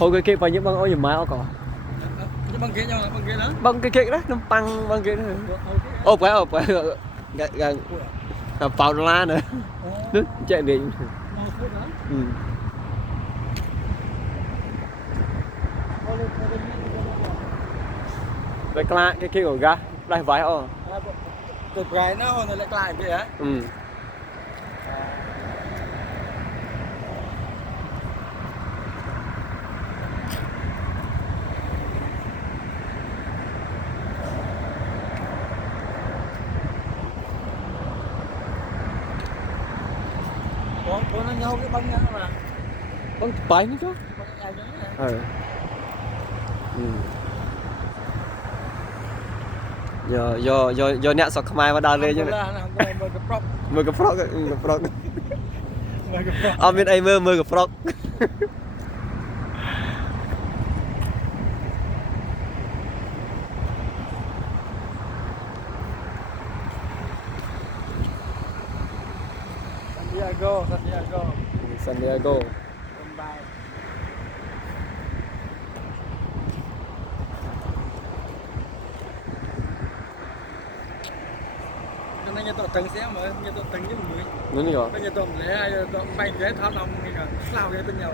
hồi cái bao nhiêu băng ôi mà có băng kia nhau băng kia đó băng cái đó nó băng cái đó ốp cái gần vào la nữa đứt chạy đi ừ. cái kia của ga đây vải ô từ cái nó hồi lại lại vậy á ừ có nó nhau cái băng nhá mà băng bay nữa chứ băng ai nữa giờ nè sọc mai mà đào lên như này mưa cái frog ở bên đây mưa cái frog San Diego nó nhà tụi từng xé mà nhà tụi từng với người đúng rồi bây giờ tụi lẽ tụi bay ghé tháo lòng sao ghé bên nhau